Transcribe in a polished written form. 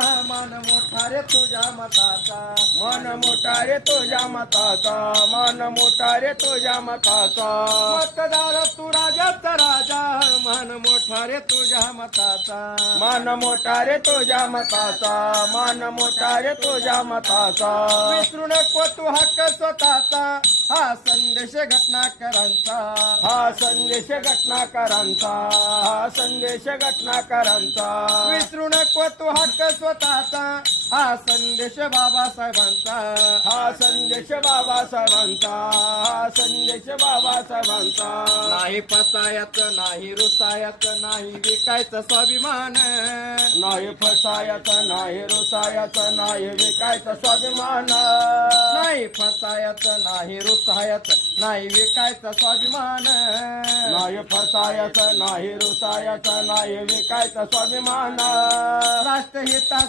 मन मोठा रे तुझ्या मताचा, मन मोठा रे तुझ्या मताचा, मन मोठा रे तुझ्या मताचा. मतदार तू राजाचा राजा, मन मोठा रे तुझ्या मताचा. मन मोठा रे तुझ्या मताचा, मन मोठा रे तुझ्या मताचा. विसरू नको तू हक्क स्वतःचा, हा संदेश घटनाकरांचा. हा संदेश घटनाकरांचा, हा संदेश घटनाकरांचा. विसरू नको तू हक्क स्वतःचा, हा संदेश बाबासाहेबांचा. हा संदेश बाबासाहेबांचा, हा संदेश बाबासाहेबांचा. नाही फसायचं नाही रुसायचं नाही विकायचं स्वाभिमान. नाही फसायचं नाही रुसायचं नाही विकायचं स्वाभिमान. नाही फसायचं नाही रुसायचं नाही विकायचं स्वाभिमान. नाही फसायचं नाही रुसायचं नाही विकायचं स्वाभिमान. राष्ट्रहिता